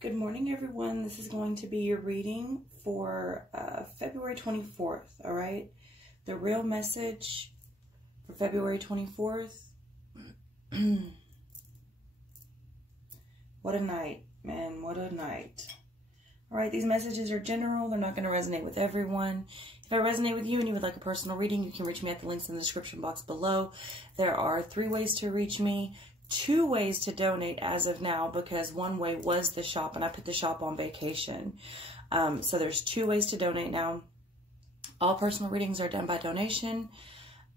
Good morning, everyone. This is going to be your reading for February 24th, all right? The real message for February 24th. What a night, man. What a night. All right, these messages are general. They're not going to resonate with everyone. If I resonate with you and you would like a personal reading, you can reach me at the links in the description box below. There are 3 ways to reach me. 2 ways to donate as of now, because one way was the shop and I put the shop on vacation. So there's 2 ways to donate now. All personal readings are done by donation,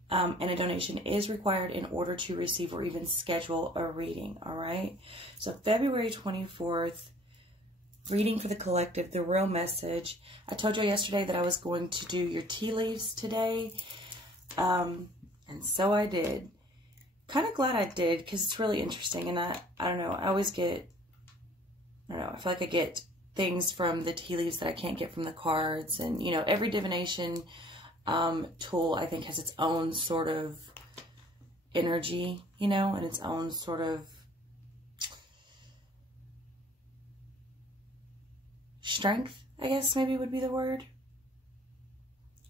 and a donation is required in order to receive or even schedule a reading. All right. So February 24th, reading for the collective, the real message. I told you yesterday that I was going to do your tea leaves today. And so I did. Kind of glad I did, because it's really interesting, and I don't know, I always get, I feel like I get things from the tea leaves that I can't get from the cards, and, you know, every divination tool, I think, has its own sort of energy, you know, and its own sort of strength, I guess maybe would be the word.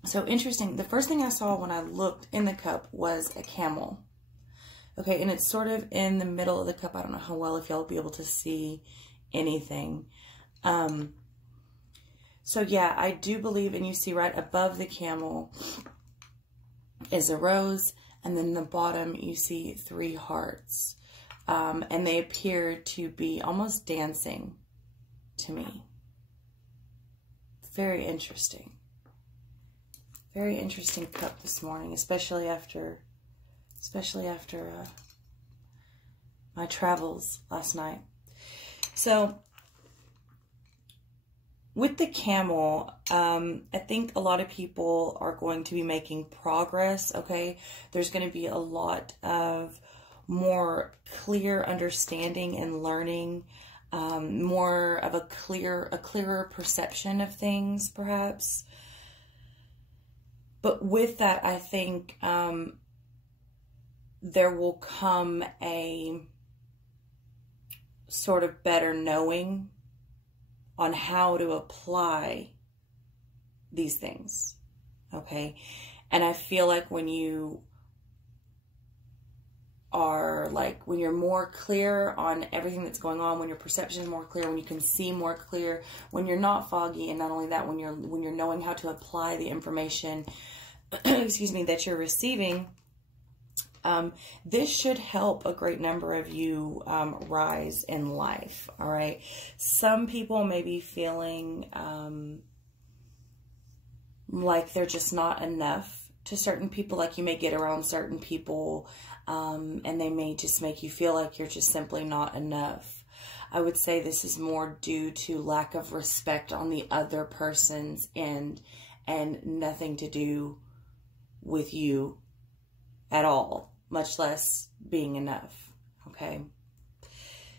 So interesting, the first thing I saw when I looked in the cup was a camel. Okay, and it's sort of in the middle of the cup. I don't know how well if y'all will be able to see anything. So yeah, I do believe, and you see right above the camel is a rose, and then the bottom you see 3 hearts. And they appear to be almost dancing to me. Very interesting. Very interesting cup this morning, especially after my travels last night. So with the camel, I think a lot of people are going to be making progress, okay? There's going to be a lot of more clear understanding and learning, more of a clearer perception of things, perhaps. But with that, I think there will come a sort of better knowing on how to apply these things, okay? And I feel like when you are when you're more clear on everything that's going on, when your perception is more clear, when you can see more clear, when you're not foggy, and not only that, when you're knowing how to apply the information, excuse me, that you're receiving, this should help a great number of you rise in life, all right? Some people may be feeling like they're just not enough to certain people, like you may get around certain people and they may just make you feel like you're just simply not enough. I would say this is more due to lack of respect on the other person's end and nothing to do with you at all, much less being enough, okay?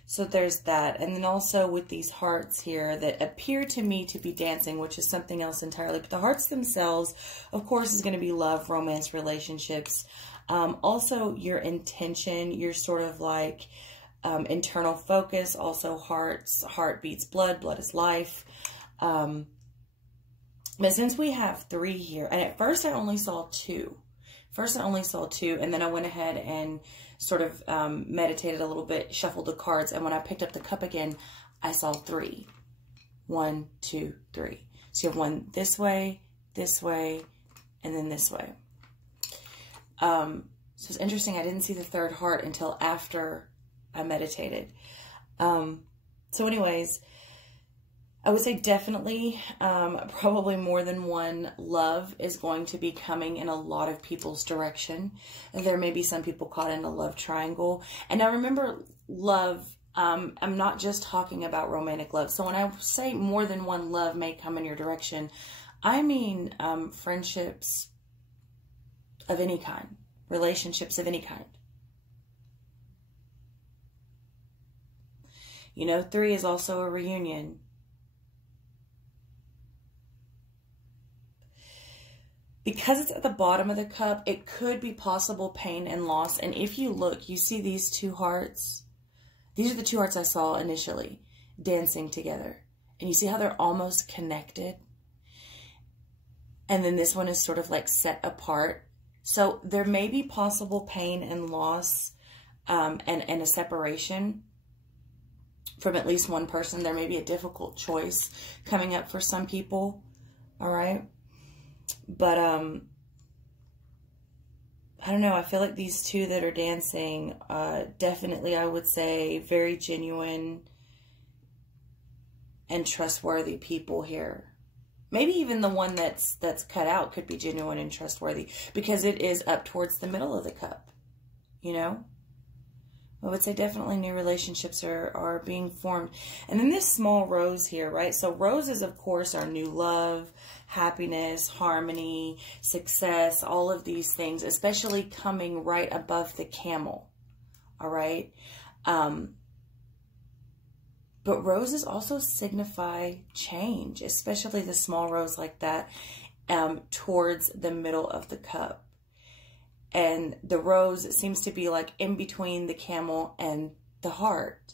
So there's that. And then also with these hearts here that appear to me to be dancing, which is something else entirely. But the hearts themselves, of course, is going to be love, romance, relationships. Also your intention, your sort of like internal focus. Also hearts, heart beats blood, blood is life. But since we have 3 here, and at first I only saw 2. And then I went ahead and sort of meditated a little bit, shuffled the cards, and when I picked up the cup again, I saw 3. 1, 2, 3. So you have one this way, and then this way. So it's interesting, I didn't see the 3rd heart until after I meditated. So anyways, I would say definitely, probably more than one love is going to be coming in a lot of people's direction. There may be some people caught in a love triangle. And now remember, love, I'm not just talking about romantic love. So when I say more than one love may come in your direction, I mean friendships of any kind, relationships of any kind. You know, 3 is also a reunion. Because it's at the bottom of the cup, it could be possible pain and loss. And if you look, you see these 2 hearts. These are the 2 hearts I saw initially. dancing together. And you see how they're almost connected? And then this one is sort of like set apart. So there may be possible pain and loss and a separation from at least one person. There may be a difficult choice coming up for some people. All right. But I don't know. I feel like these two that are dancing, definitely, I would say, very genuine and trustworthy people here. Maybe even the one that's cut out could be genuine and trustworthy, because it is up towards the middle of the cup, you know? I would say definitely new relationships are being formed. And then this small rose here, right? So roses, of course, are new love, happiness, harmony, success, all of these things, especially coming right above the camel, all right? But roses also signify change, especially the small rose like that, towards the middle of the cup. And the rose seems to be like in between the camel and the heart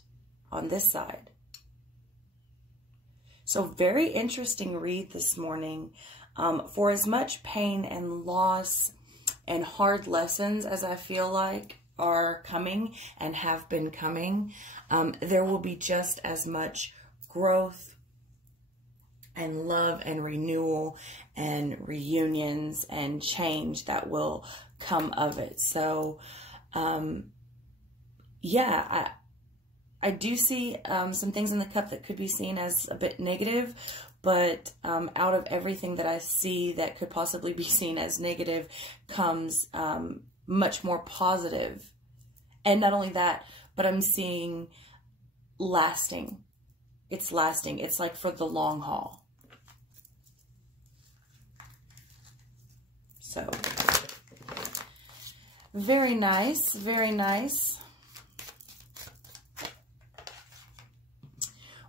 on this side. So very interesting read this morning. For as much pain and loss and hard lessons as I feel like are coming and have been coming, there will be just as much growth and love and renewal and reunions and change that will come of it. So yeah, I do see some things in the cup that could be seen as a bit negative, but out of everything that I see that could possibly be seen as negative comes much more positive. And not only that, but I'm seeing lasting. It's lasting. It's like for the long haul. So, very nice, very nice.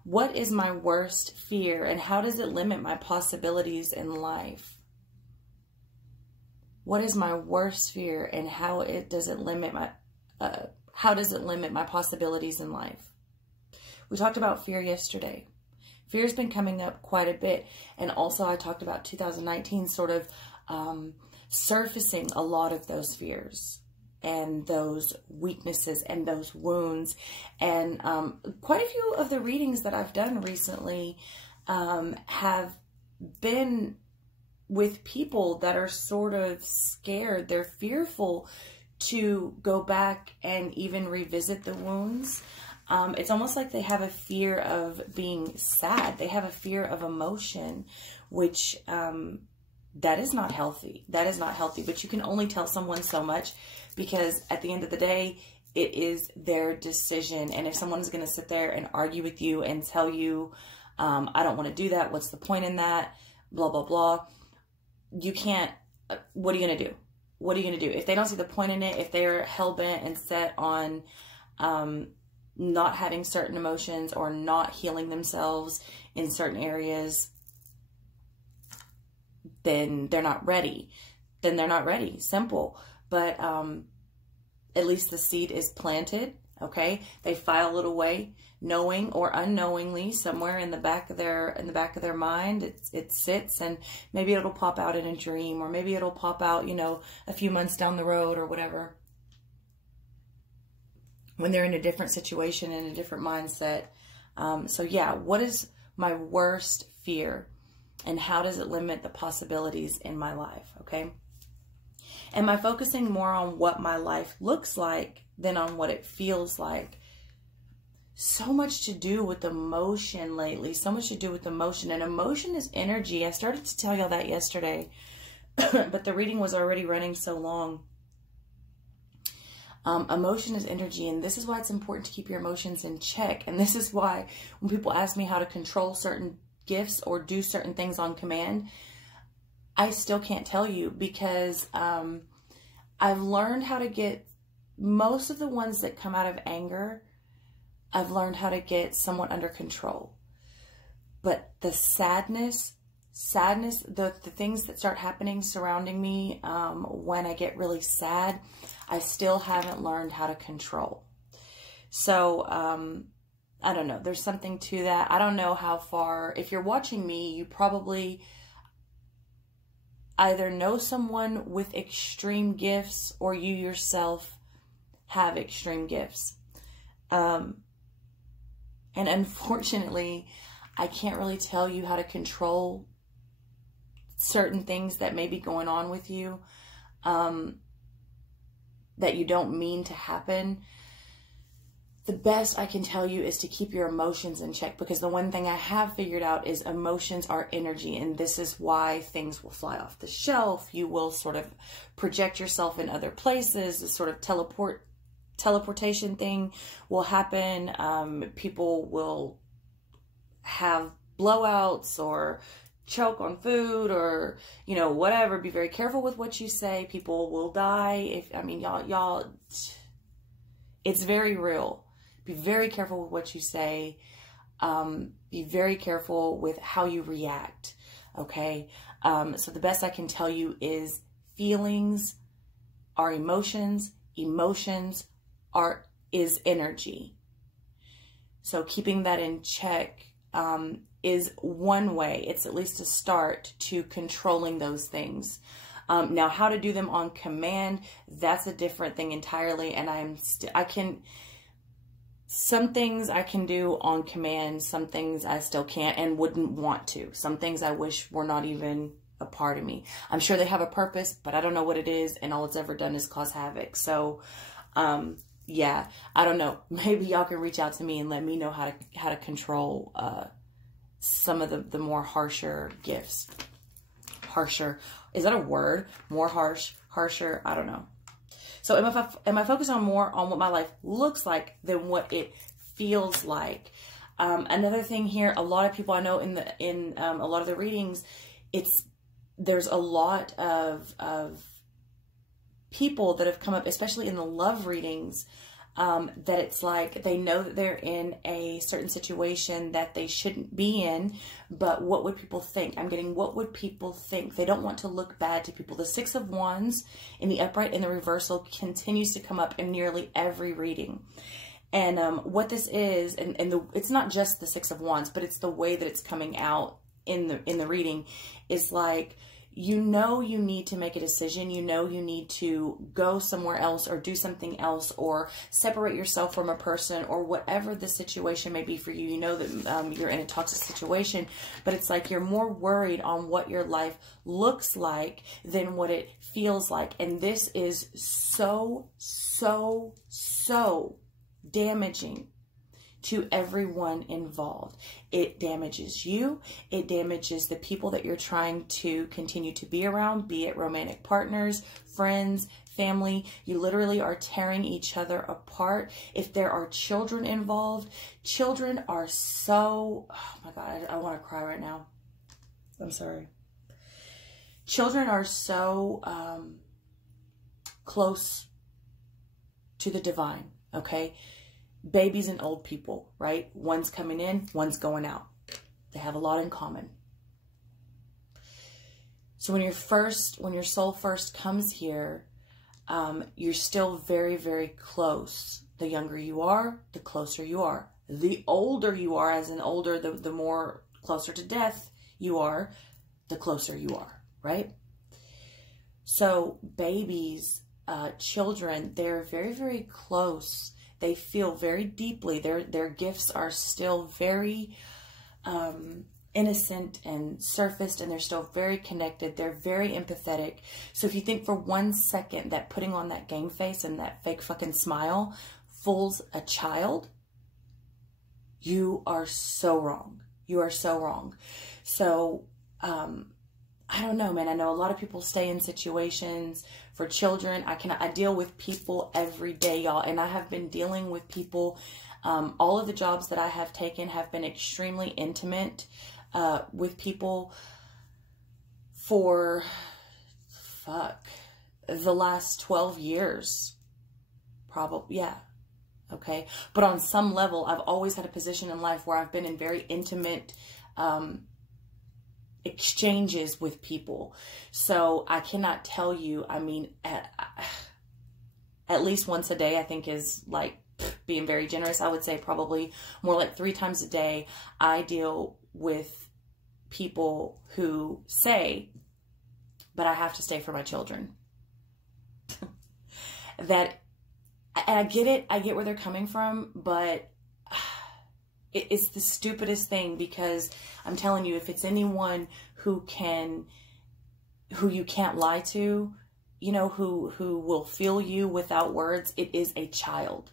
What is my worst fear, and how does it limit my possibilities in life? What is my worst fear, and how does it limit my possibilities in life? We talked about fear yesterday. Fear's been coming up quite a bit, and also I talked about 2019 sort of surfacing a lot of those fears and those weaknesses and those wounds. And quite a few of the readings that I've done recently have been with people that are sort of scared. They're fearful to go back and even revisit the wounds. It's almost like they have a fear of being sad. They have a fear of emotion, which that is not healthy. That is not healthy. But you can only tell someone so much, because at the end of the day, it is their decision. And if someone's going to sit there and argue with you and tell you, I don't want to do that, what's the point in that, blah, blah, blah, you can't, what are you going to do? What are you going to do? If they don't see the point in it, if they're hell-bent and set on not having certain emotions or not healing themselves in certain areas, then they're not ready. Then they're not ready. Simple. But at least the seed is planted, okay? They file it away, knowing or unknowingly, somewhere in the back of their mind, it sits, and maybe it'll pop out in a dream, or maybe it'll pop out, you know, a few months down the road or whatever, when they're in a different situation, in a different mindset. So yeah, what is my worst fear, and how does it limit the possibilities in my life? Okay. Am I focusing more on what my life looks like than on what it feels like? So much to do with emotion lately. So much to do with emotion. And emotion is energy. I started to tell y'all that yesterday, but the reading was already running so long. Emotion is energy, and this is why it's important to keep your emotions in check. And this is why when people ask me how to control certain gifts or do certain things on command, I still can't tell you, because I've learned how to get most of the ones that come out of anger. I've learned how to get somewhat under control. But the sadness, the things that start happening surrounding me when I get really sad, I still haven't learned how to control. So I don't know. There's something to that. I don't know how far. If you're watching me, you probably either know someone with extreme gifts or you yourself have extreme gifts. And unfortunately, I can't really tell you how to control certain things that may be going on with you that you don't mean to happen. The best I can tell you is to keep your emotions in check, because the one thing I have figured out is emotions are energy, and this is why things will fly off the shelf. You will sort of project yourself in other places. This sort of teleportation thing will happen. People will have blowouts or choke on food or, you know, whatever. Be very careful with what you say. People will die. Y'all, it's very real. Be very careful with what you say. Be very careful with how you react. Okay. So the best I can tell you is feelings are emotions. Emotions is energy. So keeping that in check, is one way. It's at least a start to controlling those things. Now, how to do them on command, that's a different thing entirely. And some things I can do on command, some things I still can't and wouldn't want to. Some things I wish were not even a part of me. I'm sure they have a purpose, but I don't know what it is, and all it's ever done is cause havoc. So, yeah, I don't know. Maybe y'all can reach out to me and let me know how to control some of the more harsher gifts. Harsher. Is that a word? More harsher? I don't know. So am I focused on more on what my life looks like than what it feels like? Another thing here, a lot of people I know in a lot of the readings, there's a lot of people that have come up, especially in the love readings, that it's like they know that they're in a certain situation that they shouldn't be in, but what would people think? I'm getting what would people think? They don't want to look bad to people. The Six of Wands in the upright and the reversal continues to come up in nearly every reading. And what this is, it's not just the Six of Wands, but it's the way that it's coming out in the reading, is like, you know you need to make a decision. You know you need to go somewhere else or do something else or separate yourself from a person or whatever the situation may be for you. You know that you're in a toxic situation, but it's like you're more worried on what your life looks like than what it feels like. And this is so damaging to everyone involved. It damages you. It damages the people that you're trying to continue to be around, be it romantic partners, friends, family. You literally are tearing each other apart. If there are children involved, children are so, oh my God, I want to cry right now. I'm sorry. Children are so close to the divine, okay? Babies and old people, right? One's coming in, one's going out. They have a lot in common. So when your soul first comes here, you're still very, very close. The younger you are, the closer you are. The older you are, as in older, the more closer to death you are, the closer you are, right? So babies, children, they're very, very close. They feel very deeply. Their gifts are still very innocent and surfaced, and they're still very connected. They're very empathetic. So if you think for 1 second that putting on that game face and that fake fucking smile fools a child, you are so wrong. You are so wrong. So, I don't know, man. I know a lot of people stay in situations for children. I deal with people every day, y'all. And I have been dealing with people. All of the jobs that I have taken have been extremely intimate with people for, the last 12 years. Probably, yeah. Okay. But on some level, I've always had a position in life where I've been in very intimate exchanges with people. So I cannot tell you, I mean, at least once a day, I think is like being very generous, I would say probably more like 3 times a day, I deal with people who say, but I have to stay for my children. That, and I get it. I get where they're coming from, but it's the stupidest thing, because I'm telling you, if it's anyone who you can't lie to, you know, who will feel you without words, it is a child.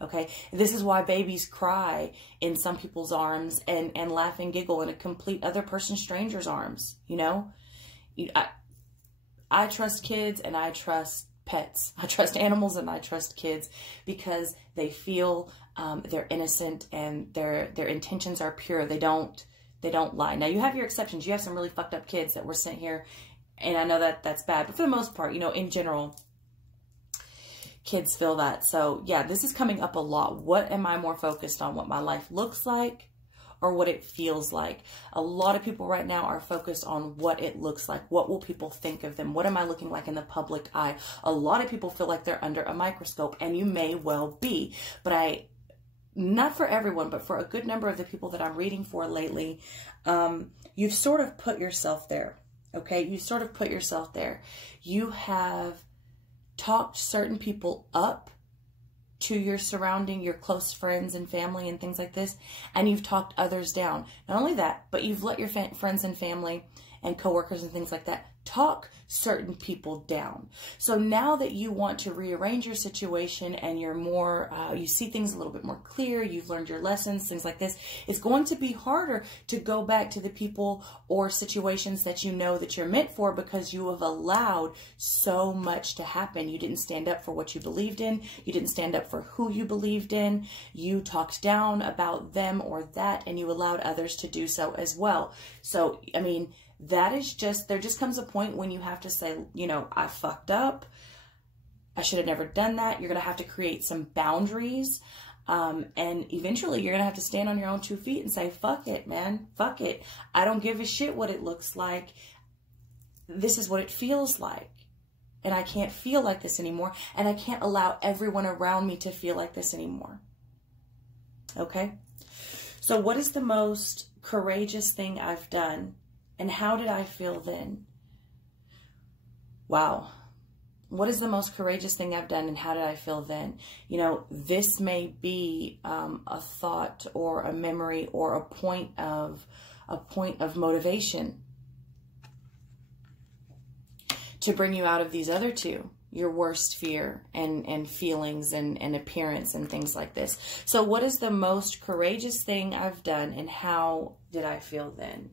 Okay. This is why babies cry in some people's arms and laugh and giggle in a complete other person's stranger's arms. You know, I trust kids and I trust pets. I trust animals and I trust kids, because they feel, they're innocent and their intentions are pure. They don't lie. Now you have your exceptions. You have some really fucked up kids that were sent here, and I know that that's bad, but for the most part, you know, in general, kids feel that. So yeah, this is coming up a lot. What am I more focused on? What my life looks like or what it feels like? A lot of people right now are focused on what it looks like. What will people think of them? What am I looking like in the public eye? A lot of people feel like they're under a microscope, and you may well be, but not for everyone, but for a good number of the people that I'm reading for lately, you've sort of put yourself there. Okay. You sort of put yourself there. You have talked certain people up to your surrounding, your close friends and family and things like this, and you've talked others down. Not only that, but you've let your friends and family and coworkers and things like that talk certain people down. So now that you want to rearrange your situation and you're more, you see things a little bit more clear, you've learned your lessons, things like this, it's going to be harder to go back to the people or situations that you know that you're meant for, because you have allowed so much to happen. You didn't stand up for what you believed in. You didn't stand up for who you believed in. You talked down about them or that, and you allowed others to do so as well. So, I mean, that is just, there just comes a point when you have to say, you know, I fucked up. I should have never done that. You're going to have to create some boundaries. And eventually you're going to have to stand on your own 2 feet and say, fuck it, man. Fuck it. I don't give a shit what it looks like. This is what it feels like. And I can't feel like this anymore. And I can't allow everyone around me to feel like this anymore. Okay? So what is the most courageous thing I've done? And how did I feel then? Wow. What is the most courageous thing I've done and how did I feel then? You know, this may be a thought or a memory or a point of motivation to bring you out of these other two, your worst fear and feelings and appearance and things like this. So what is the most courageous thing I've done and how did I feel then?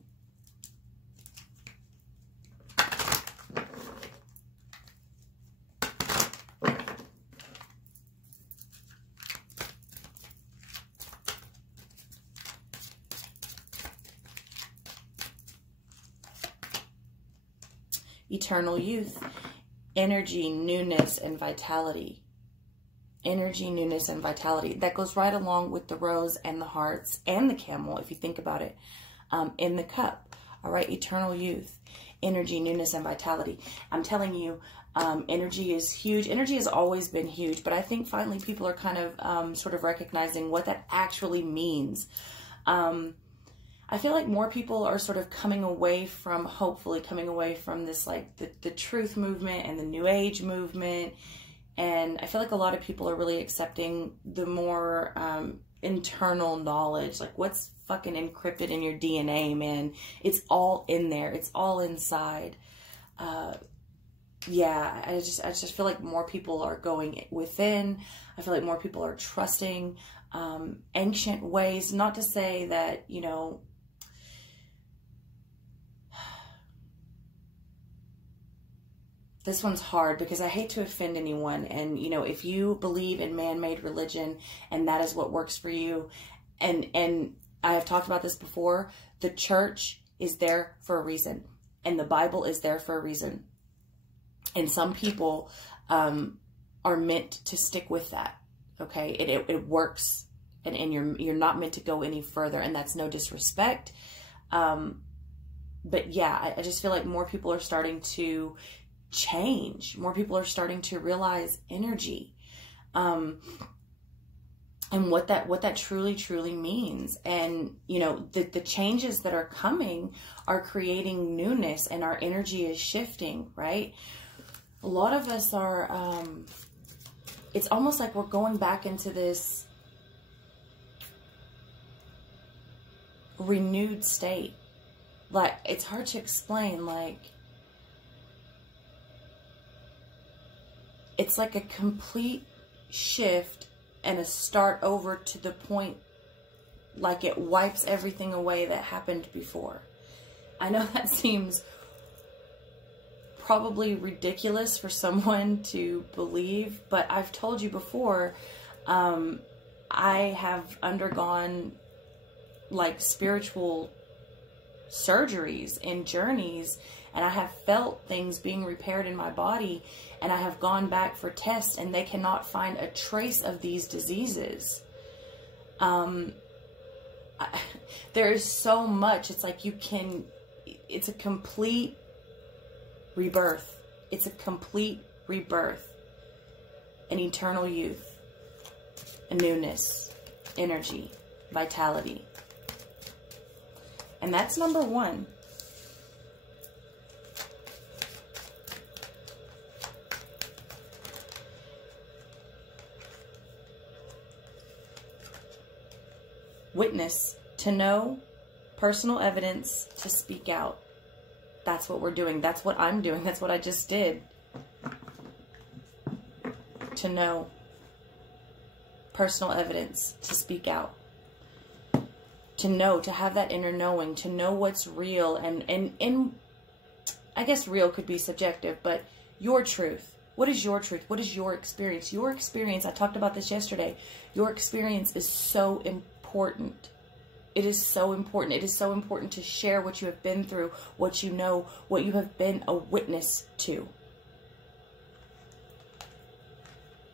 Eternal youth, energy, newness, and vitality. Energy, newness, and vitality. That goes right along with the rose and the hearts and the camel, if you think about it, in the cup. All right, eternal youth, energy, newness, and vitality. I'm telling you, energy is huge. Energy has always been huge, but I think finally people are kind of sort of recognizing what that actually means. I feel like more people are sort of coming away from, hopefully coming away from this, like the truth movement and the new age movement. And I feel like a lot of people are really accepting the more internal knowledge, like what's fucking encrypted in your DNA, man. It's all in there. It's all inside. Yeah, I just feel like more people are going within. I feel like more people are trusting ancient ways. Not to say that, you know, this one's hard because I hate to offend anyone. And, you know, if you believe in man-made religion and that is what works for you, and I have talked about this before, the church is there for a reason and the Bible is there for a reason. And some people are meant to stick with that. Okay. It works and you're not meant to go any further, and that's no disrespect. But yeah, I just feel like more people are starting to change. More people are starting to realize energy. and what that truly means. And, you know, the changes that are coming are creating newness, and our energy is shifting, right? A lot of us are, it's almost like we're going back into this renewed state. Like, it's hard to explain. Like, it's like a complete shift and a start over to the point, like it wipes everything away that happened before. I know that seems probably ridiculous for someone to believe, but I've told you before, I have undergone like spiritual surgeries and journeys, and I have felt things being repaired in my body, and I have gone back for tests, and they cannot find a trace of these diseases. There is so much. It's like it's a complete rebirth. It's a complete rebirth. An eternal youth. A newness. Energy. Vitality. And that's number one. Witness, to know, personal evidence, to speak out. That's what we're doing. That's what I'm doing. That's what I just did. To know, personal evidence, to speak out. To know, to have that inner knowing, to know what's real. And I guess real could be subjective, but your truth. What is your truth? What is your experience? Your experience, I talked about this yesterday. Your experience is so important. It is so important. It is so important to share what you have been through, what you know, what you have been a witness to.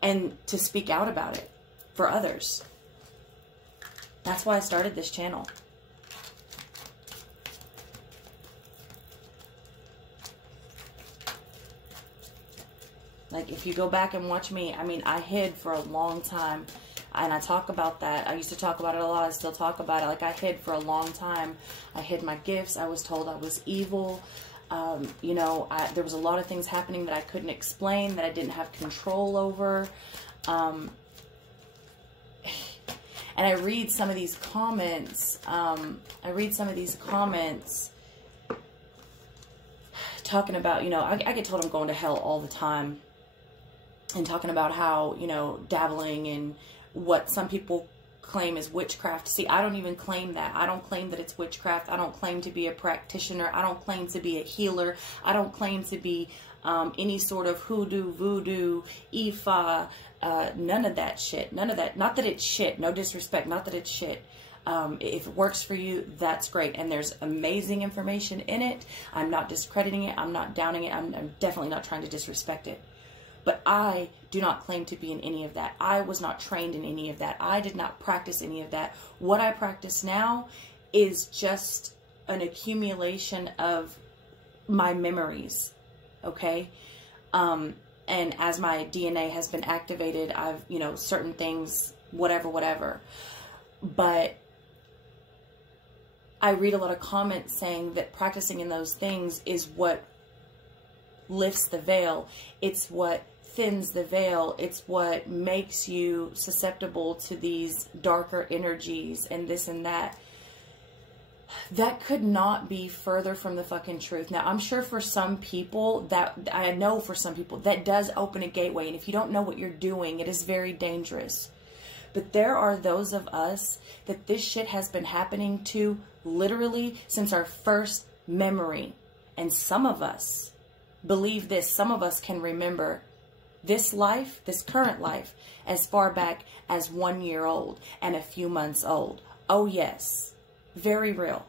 And to speak out about it for others. That's why I started this channel. Like, if you go back and watch me, I mean, I hid for a long time. And I talk about that. I used to talk about it a lot. I still talk about it. Like, I hid for a long time. I hid my gifts. I was told I was evil. You know, there was a lot of things happening that I couldn't explain, that I didn't have control over. And I read some of these comments. Talking about, you know, I get told I'm going to hell all the time. And talking about how, you know, dabbling in what some people claim is witchcraft. See, I don't even claim that. I don't claim that it's witchcraft. I don't claim to be a practitioner. I don't claim to be a healer. I don't claim to be any sort of hoodoo, voodoo, Ifa, none of that shit. None of that. Not that it's shit. No disrespect. Not that it's shit. If it works for you, that's great. And there's amazing information in it. I'm not discrediting it. I'm not downing it. I'm definitely not trying to disrespect it. But I do not claim to be in any of that. I was not trained in any of that. I did not practice any of that. What I practice now is just an accumulation of my memories, okay? And as my DNA has been activated, I've, you know, certain things, whatever. But I read a lot of comments saying that practicing in those things is what lifts the veil. It's what thins the veil. It's what makes you susceptible to these darker energies and this and that. That could not be further from the fucking truth. Now, I'm sure for some people, I know for some people, that does open a gateway. And if you don't know what you're doing, it is very dangerous. But there are those of us that this shit has been happening to literally since our first memory. And some of us believe this. Some of us can remember this life, this current life, as far back as 1 year old and a few months old. Oh yes, very real.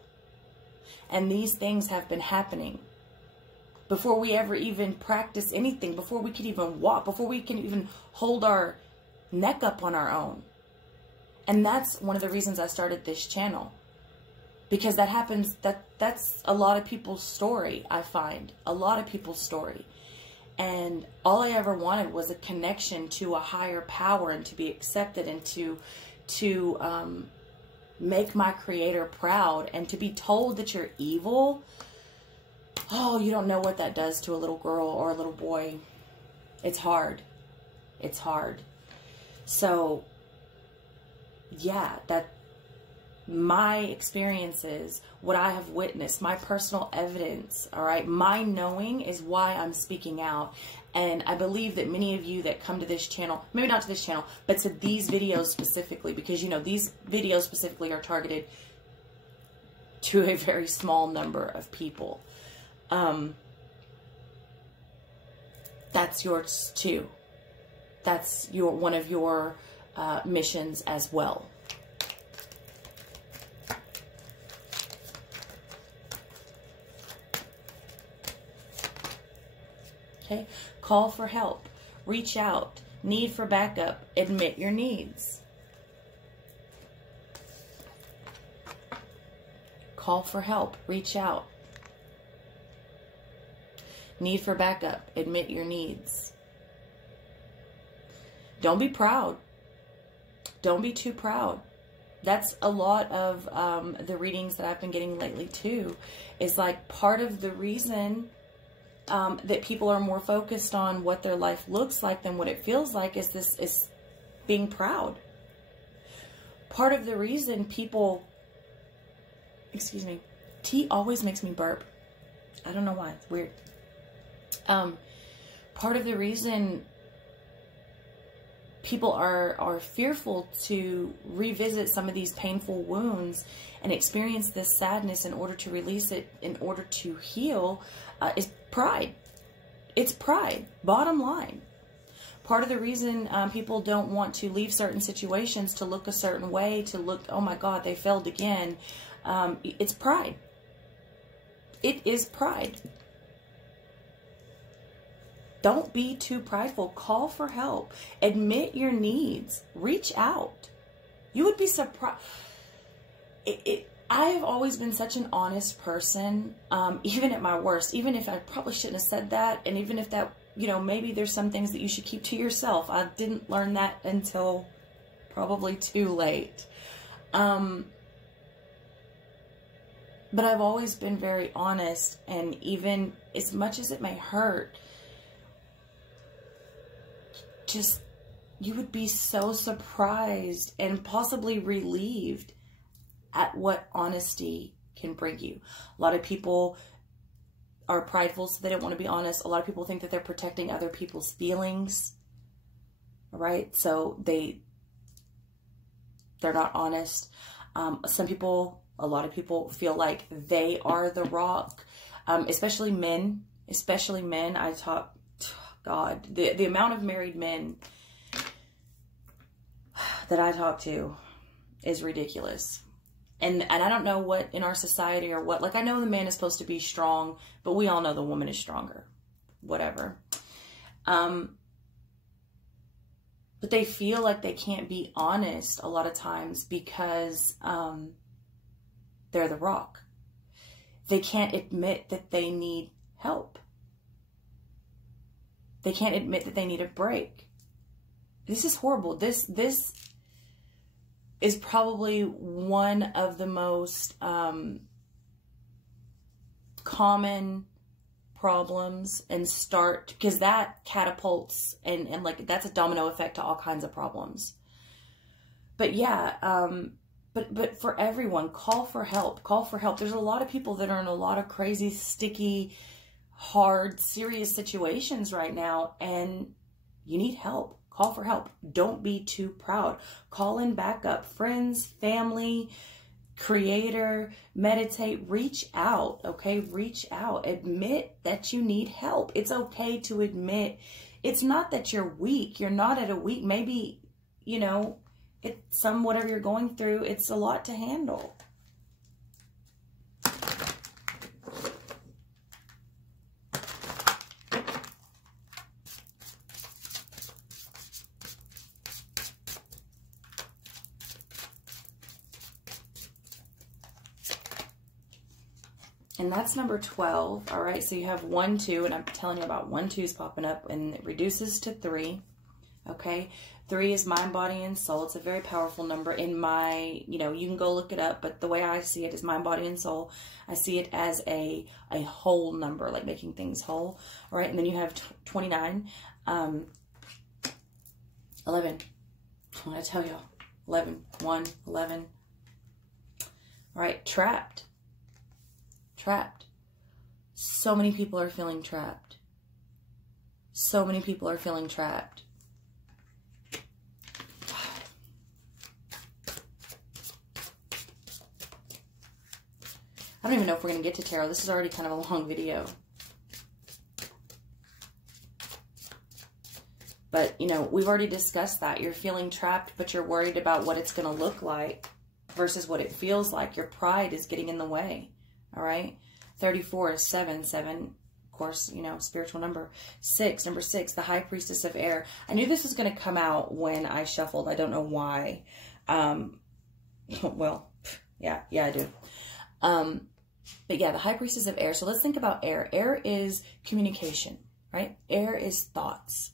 And these things have been happening before we ever even practice anything, before we could even walk, before we can even hold our neck up on our own. And that's one of the reasons I started this channel. Because that happens, that's a lot of people's story, I find. A lot of people's story. And all I ever wanted was a connection to a higher power and to be accepted and to to make my Creator proud, and to be told that you're evil, oh, you don't know what that does to a little girl or a little boy. It's hard. It's hard. So, yeah, that my experiences, what I have witnessed, my personal evidence, all right, my knowing is why I'm speaking out. And I believe that many of you that come to this channel, maybe not to this channel, but to these videos specifically, because, you know, these videos specifically are targeted to a very small number of people. That's yours too. That's one of your missions as well. Okay, call for help, reach out, need for backup, admit your needs. Call for help, reach out. Need for backup, admit your needs. Don't be proud. Don't be too proud. That's a lot of the readings that I've been getting lately too. Is like part of the reason that people are more focused on what their life looks like than what it feels like is being proud. Part of the reason people, excuse me, tea always makes me burp. I don't know why, it's weird. Part of the reason people are fearful to revisit some of these painful wounds and experience this sadness in order to release it, in order to heal, is pride. It's pride, bottom line. Part of the reason people don't want to leave certain situations to look a certain way, to look, oh my God, they failed again. It's pride. It is pride. Don't be too prideful. Call for help. Admit your needs. Reach out. You would be surprised. I have always been such an honest person, even at my worst, even if I probably shouldn't have said that, and even if that, you know, maybe there's some things that you should keep to yourself. I didn't learn that until probably too late. But I've always been very honest, and even as much as it may hurt, just, you would be so surprised and possibly relieved at what honesty can bring you. A lot of people are prideful, so they don't want to be honest. A lot of people think that they're protecting other people's feelings, right? So they're not honest. Some people, a lot of people feel like they are the rock, especially men. Especially men. I talk, God, the amount of married men that I talk to is ridiculous. And I don't know what in our society or what, like, I know the man is supposed to be strong, but we all know the woman is stronger, whatever. But they feel like they can't be honest a lot of times because they're the rock. They can't admit that they need help. They can't admit that they need a break. This is horrible. This is probably one of the most common problems, and because that catapults and like that's a domino effect to all kinds of problems. But yeah, but for everyone, call for help. Call for help. There's a lot of people that are in a lot of crazy, sticky, hard, serious situations right now, and you need help. Call for help. Don't be too proud. Call in backup. Friends, family, Creator, meditate, reach out, okay? Reach out. Admit that you need help. It's okay to admit. It's not that you're weak. You're not at a weak, maybe, you know, it's whatever you're going through, it's a lot to handle. And that's number 12. All right, so you have 1, 2, and I'm telling you about 1, 2 is popping up, and it reduces to 3. Okay, 3 is mind, body, and soul. It's a very powerful number in my, you know, you can go look it up, but the way I see it is mind, body, and soul. I see it as a whole number, like making things whole. All right, and then you have 29, 11. What I tell y'all, 11, 1, 11. All right, trapped. Trapped. So many people are feeling trapped. So many people are feeling trapped. I don't even know if we're going to get to tarot. This is already kind of a long video. But, you know, we've already discussed that. You're feeling trapped, but you're worried about what it's going to look like versus what it feels like. Your pride is getting in the way. All right? 34 is 7. 7, of course, you know, spiritual number. 6, number 6, the High Priestess of Air. I knew this was going to come out when I shuffled. I don't know why. Well, yeah, I do. But yeah, the High Priestess of Air. So let's think about air. Air is communication, right? Air is thoughts.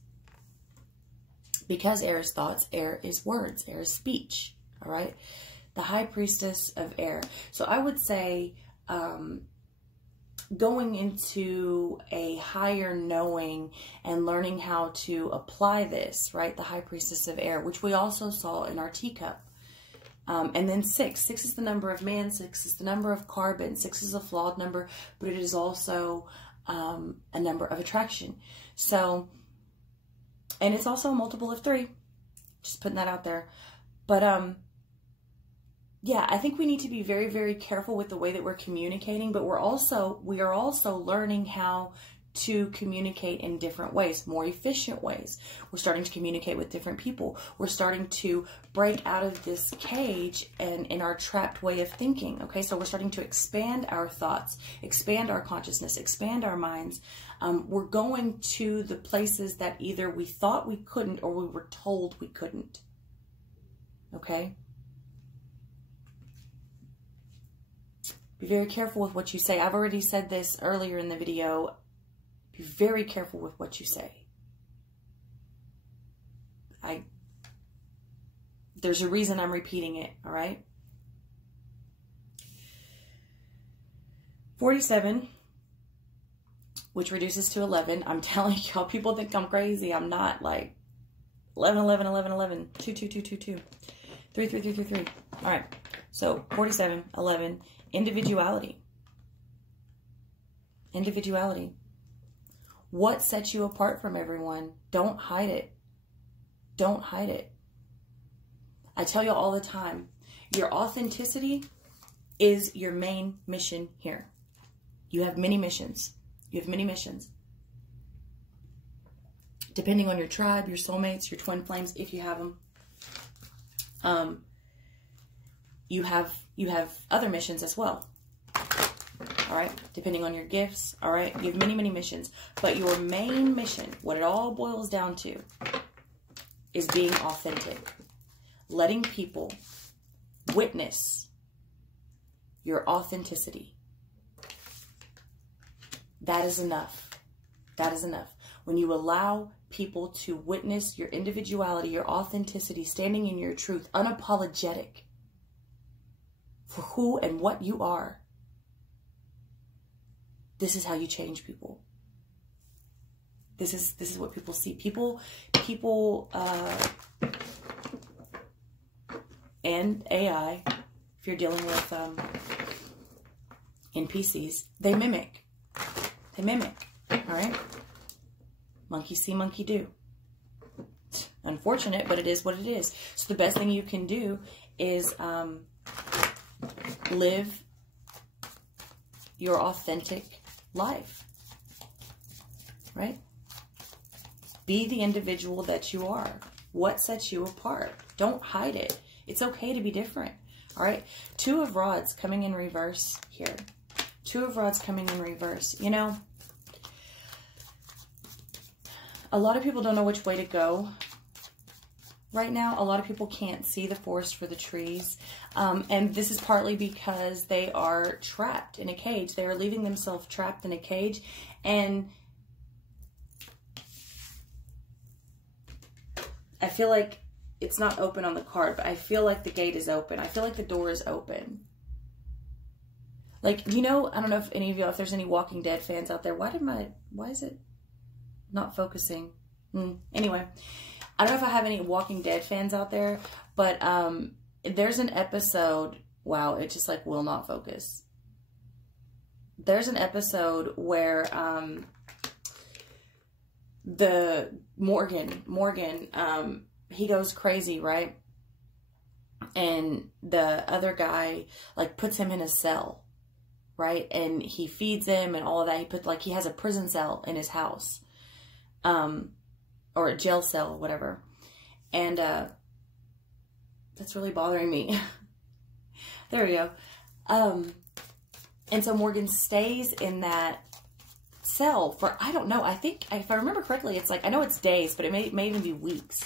Because air is thoughts, air is words, air is speech, all right? The High Priestess of Air. So I would say going into a higher knowing and learning how to apply this, right? The High Priestess of Air, which we also saw in our teacup. And then 6. 6 is the number of man. 6 is the number of carbon. 6 is a flawed number, but it is also a number of attraction. So, and it's also a multiple of 3. Just putting that out there. But, yeah, I think we need to be very, very careful with the way that we're communicating, but we are also learning how to communicate in different ways, more efficient ways. We're starting to communicate with different people. We're starting to break out of this cage and in our trapped way of thinking. Okay, so we're starting to expand our thoughts, expand our consciousness, expand our minds. We're going to the places that either we thought we couldn't or we were told we couldn't. Okay? Be very careful with what you say. I've already said this earlier in the video. Be very careful with what you say. There's a reason I'm repeating it, all right? 47, which reduces to 11. I'm telling y'all, people think I'm crazy. I'm not. Like 11, 11, 11, 11, 2, 2, 2, 2, 2, 3, 3, 3, 3, 3. All right. So 47, 11, individuality. Individuality. What sets you apart from everyone? Don't hide it. Don't hide it. I tell you all the time, your authenticity is your main mission here. You have many missions. You have many missions. Depending on your tribe, your soulmates, your twin flames, if you have them, you have other missions as well. All right, depending on your gifts, all right? You have many, many missions. But your main mission, what it all boils down to, is being authentic. Letting people witness your authenticity. That is enough. That is enough. When you allow people to witness your individuality, your authenticity, standing in your truth, unapologetic for who and what you are, this is how you change people. This is what people see. People, and AI, if you're dealing with NPCs, they mimic. They mimic. All right? Monkey see, monkey do. Unfortunate, but it is what it is. So the best thing you can do is live your authentic life, right? Be the individual that you are. What sets you apart? Don't hide it. It's okay to be different, all right? 2 of Rods coming in reverse here. 2 of Rods coming in reverse. You know, a lot of people don't know which way to go right now. A lot of people can't see the forest for the trees. And this is partly because they are trapped in a cage. They are leaving themselves trapped in a cage. And I feel like it's not open on the card, but I feel like the gate is open. I feel like the door is open. Like, you know, I don't know if any of y'all, if there's any Walking Dead fans out there, why is it not focusing? Anyway, I don't know if I have any Walking Dead fans out there, but there's an episode, wow, it just like will not focus. There's an episode where the Morgan, he goes crazy, right? And the other guy like puts him in a cell, right? And he feeds him and all of that. He has a prison cell in his house, or a jail cell, whatever. And that's really bothering me. There we go. And so Morgan stays in that cell for, I don't know, I think, if I remember correctly, it's like, I know it's days, but it may even be weeks.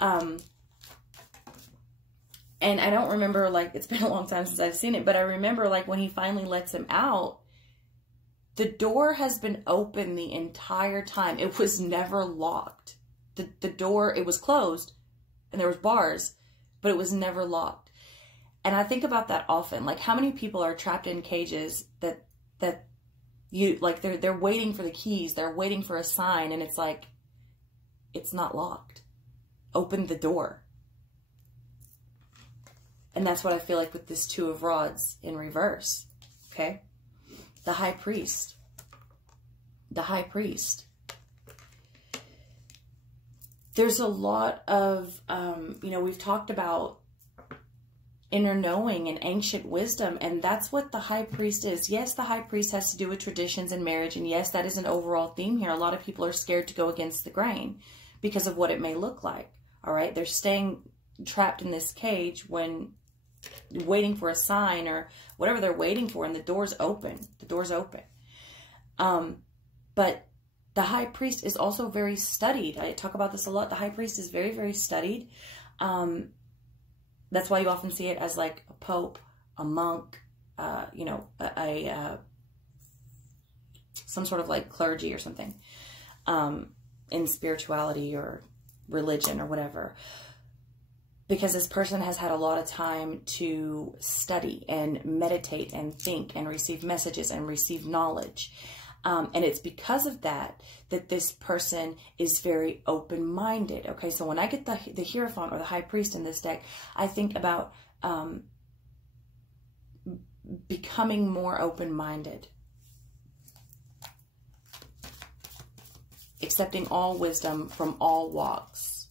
And I don't remember, like, it's been a long time since I've seen it, but I remember, like, when he finally lets him out, the door has been open the entire time. It was never locked. The door, it was closed, and there was bars, but it was never locked. And I think about that often. Like, how many people are trapped in cages that you, like, they're waiting for the keys, they're waiting for a sign, and it's like, it's not locked. Open the door. And that's what I feel like with this Two of Rods in reverse. Okay? The High Priest. The High Priest. There's a lot of, you know, we've talked about inner knowing and ancient wisdom, and that's what the High Priest is. Yes, the High Priest has to do with traditions and marriage, and yes, that is an overall theme here. A lot of people are scared to go against the grain because of what it may look like. All right? They're staying trapped in this cage when waiting for a sign or whatever they're waiting for, and the door's open. The door's open. But the High Priest is also very studied. I talk about this a lot. The High Priest is very, very studied. That's why you often see it as like a pope, a monk, you know, some sort of like clergy or something, in spirituality or religion or whatever. Because this person has had a lot of time to study and meditate and think and receive messages and receive knowledge. And it's because of that that this person is very open-minded. Okay, so when I get the Hierophant or the High Priest in this deck, I think about becoming more open-minded. Accepting all wisdom from all walks.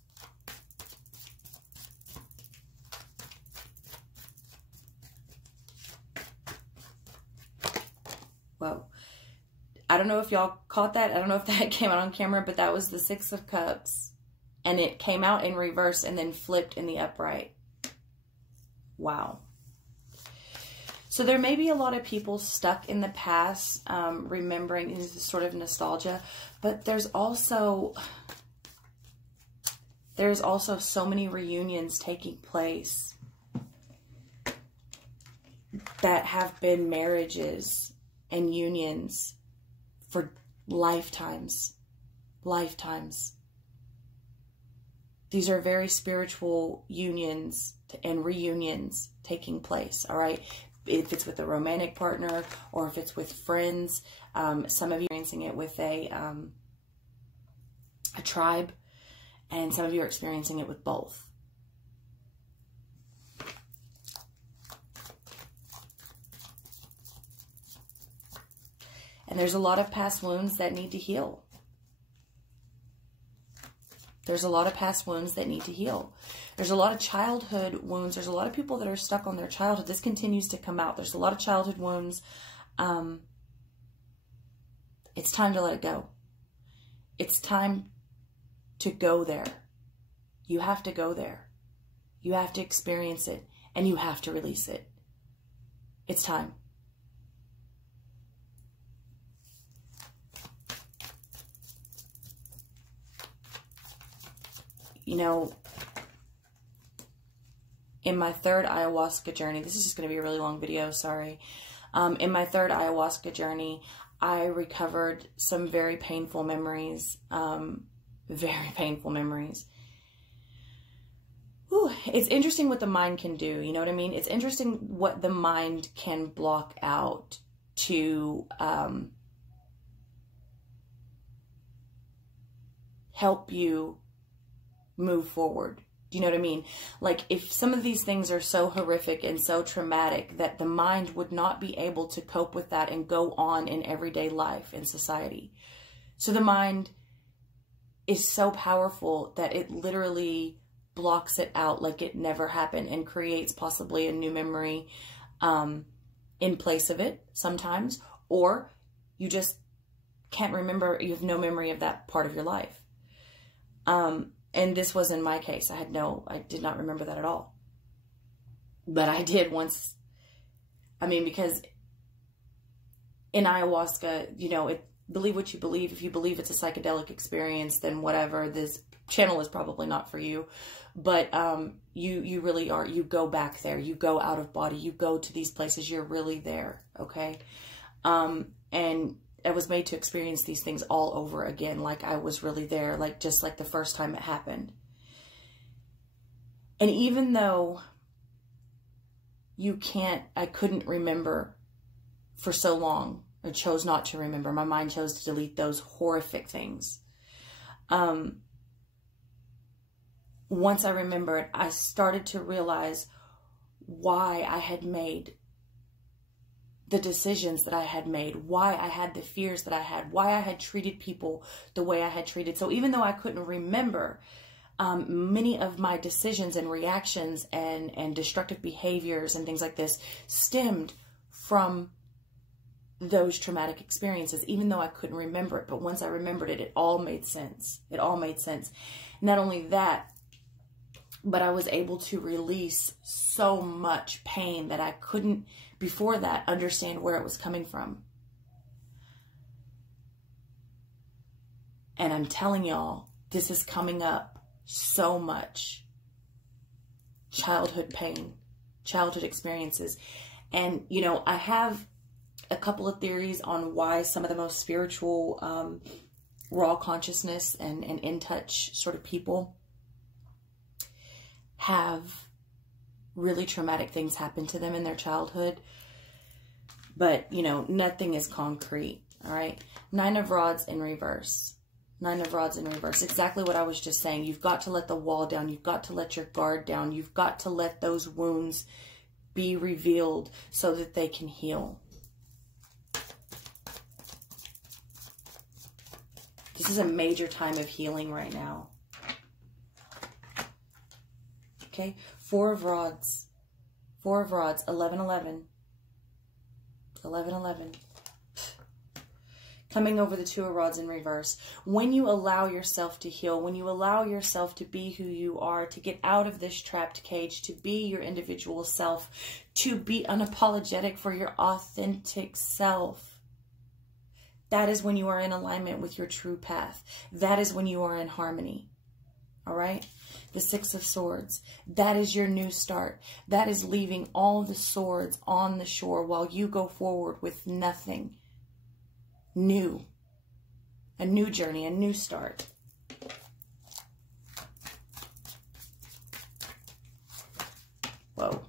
Whoa. I don't know if y'all caught that. I don't know if that came out on camera, but that was the Six of Cups. And it came out in reverse and then flipped in the upright. Wow. So there may be a lot of people stuck in the past, remembering this sort of nostalgia, but there's also so many reunions taking place that have been marriages and unions for lifetimes. These are very spiritual unions and reunions taking place, all right? If it's with a romantic partner or if it's with friends, some of you are experiencing it with a tribe, and some of you are experiencing it with both. And there's a lot of past wounds that need to heal. There's a lot of past wounds that need to heal. There's a lot of childhood wounds. There's a lot of people that are stuck on their childhood. This continues to come out. There's a lot of childhood wounds. It's time to let it go. It's time to go there. You have to go there. You have to experience it, and you have to release it. It's time. You know, in my third ayahuasca journey, this is just going to be a really long video, sorry. In my third ayahuasca journey, I recovered some very painful memories, it's interesting what the mind can do. You know what I mean? It's interesting what the mind can block out to help you move forward. Do you know what I mean? Like, if some of these things are so horrific and so traumatic that the mind would not be able to cope with that and go on in everyday life in society. So the mind is so powerful that it literally blocks it out like it never happened and creates possibly a new memory in place of it sometimes. Or you just can't remember, you have no memory of that part of your life. And this was in my case. I did not remember that at all. But I did once. I mean, because in ayahuasca, you know, believe what you believe. If you believe it's a psychedelic experience, then whatever, this channel is probably not for you. But you really are. You go back there. You go out of body. You go to these places. You're really there, okay? And I was made to experience these things all over again, like I was really there, like just like the first time it happened. And even though I couldn't remember for so long, I chose not to remember. My mind chose to delete those horrific things. Once I remembered, I started to realize why I had made the decisions that I had made, why I had the fears that I had, why I had treated people the way I had treated. So even though I couldn't remember, many of my decisions and reactions and destructive behaviors and things like this stemmed from those traumatic experiences, even though I couldn't remember it. But once I remembered it, it all made sense. It all made sense. Not only that, but I was able to release so much pain that I couldn't, before that, understand where it was coming from. And I'm telling y'all, this is coming up so much. Childhood pain, childhood experiences. And, you know, I have a couple of theories on why some of the most spiritual, raw consciousness and in touch sort of people have really traumatic things happen to them in their childhood. But, you know, nothing is concrete, all right? 9 of Rods in reverse. 9 of Rods in reverse. Exactly what I was just saying. You've got to let the wall down. You've got to let your guard down. You've got to let those wounds be revealed so that they can heal. This is a major time of healing right now. Okay, 4 of Rods. 4 of Rods, 11-11. 11-11. Coming over the 2 of Rods in reverse. When you allow yourself to heal, when you allow yourself to be who you are, to get out of this trapped cage, to be your individual self, to be unapologetic for your authentic self, that is when you are in alignment with your true path. That is when you are in harmony. All right? The 6 of Swords. That is your new start. That is leaving all the swords on the shore while you go forward with nothing new. A new journey, a new start. Whoa.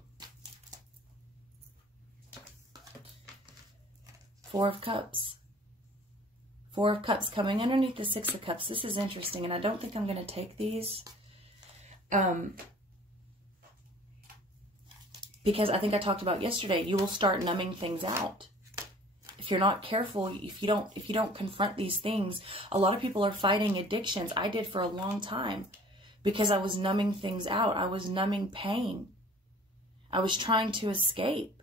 4 of Cups. 4 of Cups coming underneath the 6 of Cups. This is interesting, and I don't think I'm going to take these. Because I think I talked about yesterday, you will start numbing things out. If you're not careful, if you don't confront these things, a lot of people are fighting addictions. I did for a long time because I was numbing things out. I was numbing pain. I was trying to escape.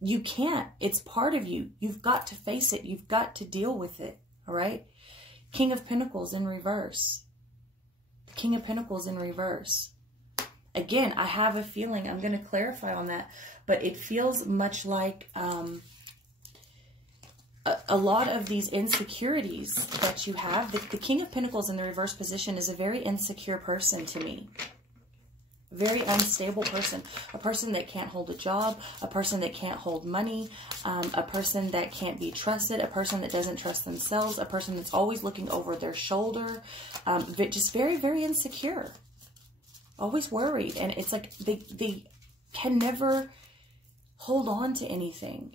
You can't. It's part of you. You've got to face it. You've got to deal with it. All right? King of Pentacles in reverse. The King of Pentacles in reverse. Again, I have a feeling, I'm going to clarify on that, but it feels much like a lot of these insecurities that you have. The King of Pentacles in the reverse position is a very insecure person to me. Very unstable person. A person that can't hold a job. A person that can't hold money. A person that can't be trusted. A person that doesn't trust themselves. A person that's always looking over their shoulder. Just very, very insecure. always worried. And it's like they can never hold on to anything.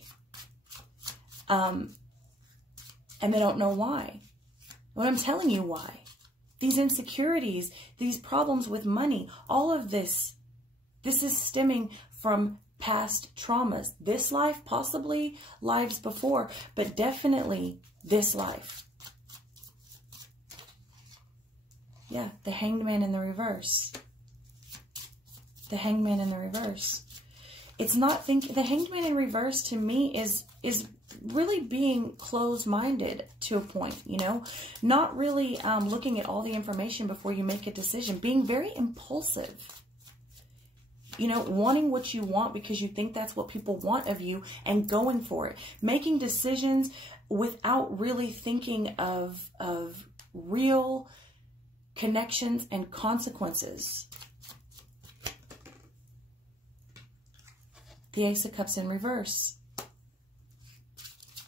And they don't know why. Well, I'm telling you why. These insecurities, these problems with money, all of this is stemming from past traumas. This life, possibly lives before, but definitely this life. Yeah, the Hanged Man in the reverse. The Hanged Man in the reverse. It's not the Hanged Man in reverse to me is really being closed-minded to a point, you know, not really looking at all the information before you make a decision, being very impulsive, you know, wanting what you want because you think that's what people want of you and going for it, making decisions without really thinking of real connections and consequences. The Ace of Cups in reverse.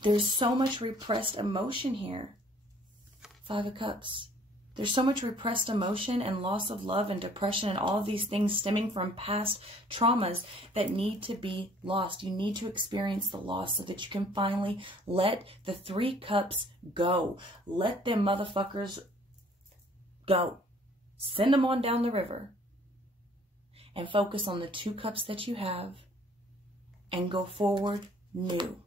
There's so much repressed emotion here. Five of Cups. There's so much repressed emotion and loss of love and depression and all of these things stemming from past traumas that need to be lost. You need to experience the loss so that you can finally let the 3 cups go. Let them motherfuckers go. Send them on down the river. And focus on the 2 cups that you have and go forward new.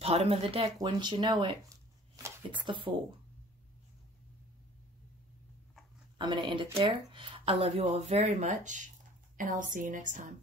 Bottom of the deck, wouldn't you know it? It's the Fool. I'm going to end it there. I love you all very much, and I'll see you next time.